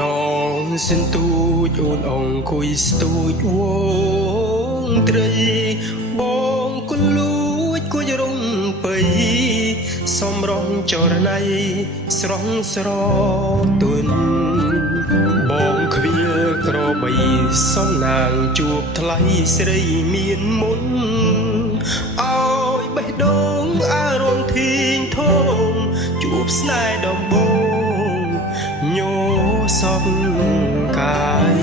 ដងសិនទូចអូនអង្គុយស្ទូចវងត្រីបងគុនលួចគួចរំពៃសំរងចរណៃស្រងស្រទុនបងខ្វៀលក្របីសំណាងជួបថ្លៃស្រីមានមុនអើយបេះដូងអារម្មណ៍ធីងធំជួបស្នេហ៍ដំបងញោសពកាយ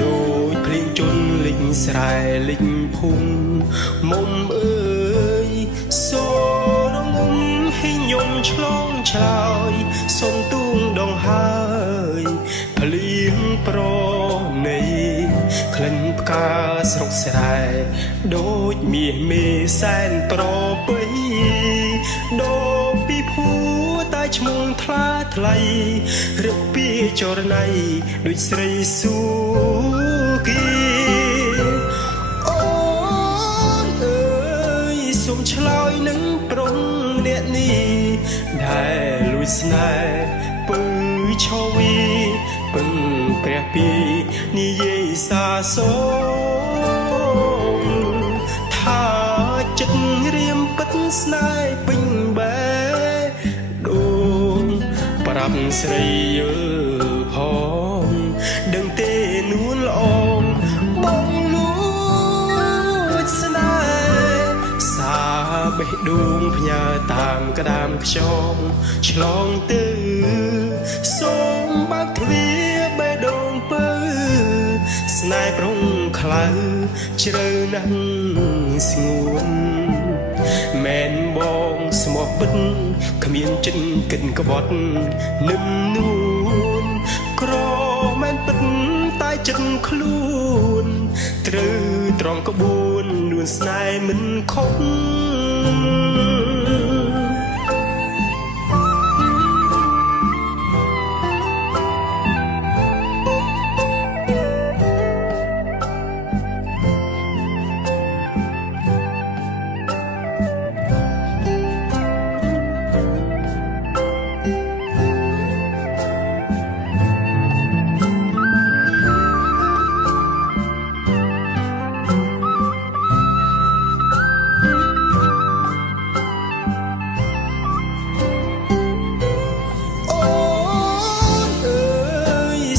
ដូចភ្លៀងជន់លិចស្រែលិចភូមិមុំអើយសូរងំให้ញោមឆ្លងឆ្លើយសុំទូងដងហើយភ្លៀងប្រណីក្លិនផ្កាស្រុកស្រែដូចមាសមេសែនប្របីដូរពីភួតែឈ្មោះថ្លាថ្លៃរឹកពីចរណៃដូចស្រីស៊ូគីអូនអើយសុំឆ្លើយនឹងប្រុងអ្នកនេះដែលលួចស្នេហ៍ពើឆវីពឹងព្រះពីនិយាយសាសងថាចិត្តរៀមពិតស្នេហ៍ពេញបែដូងប្រាប់ស្រីយល់ផងដឹងទេនួនល្អងបងលួចស្នេហ៍សាបេះដូងផ្ញើតាមក្តាមខ្យងឆ្លងទៅសូមបើកទ្វារបេះដូងពើស្នេហ៍ប្រុងខ្លៅជ្រៅណាស់ស្ងួនមែនបងស្មោះពិតគ្មានចិត្តគិតក្បត់នឹមនួនក្រមែនពិតតែចិត្តខ្លួនត្រូវត្រង់ក្បួននួនស្នេហ៍មិនខុស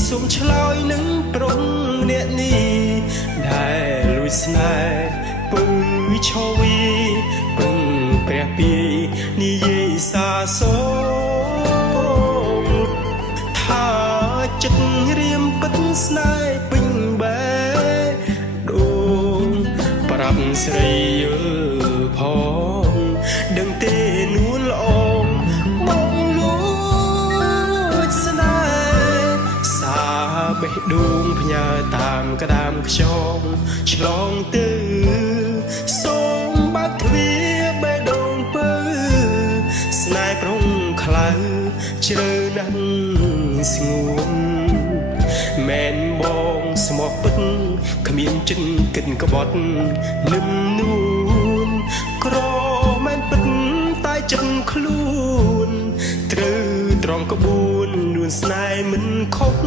សូមឆ្លើយនឹងប្រុងអ្នកនេះដែលលួចស្នេហ៍ពើឆវីពឹងព្រះពីនិយាយសាសងថាចិត្តរៀមពិតស្នេហ៍ពេញបែដូងប្រាប់ស្រីយល់ផងដឹងទេនួនល្អងបងលួចស្នេហ៍បេះដូងផ្ញើតាមក្តាមខ្យងឆ្លងទៅសូមបើកទ្វារបេះដូងពើស្នេហ៍ប្រុងខ្លៅជ្រៅណាស់ស្ងួនមែនបងស្មោះពិតគ្មានចិត្តគិតក្បត់នឹមនួនក្រមែនពិតតែចិត្តខ្លួនត្រូវត្រង់ក្បួននួនស្នេហ៍មិនខុស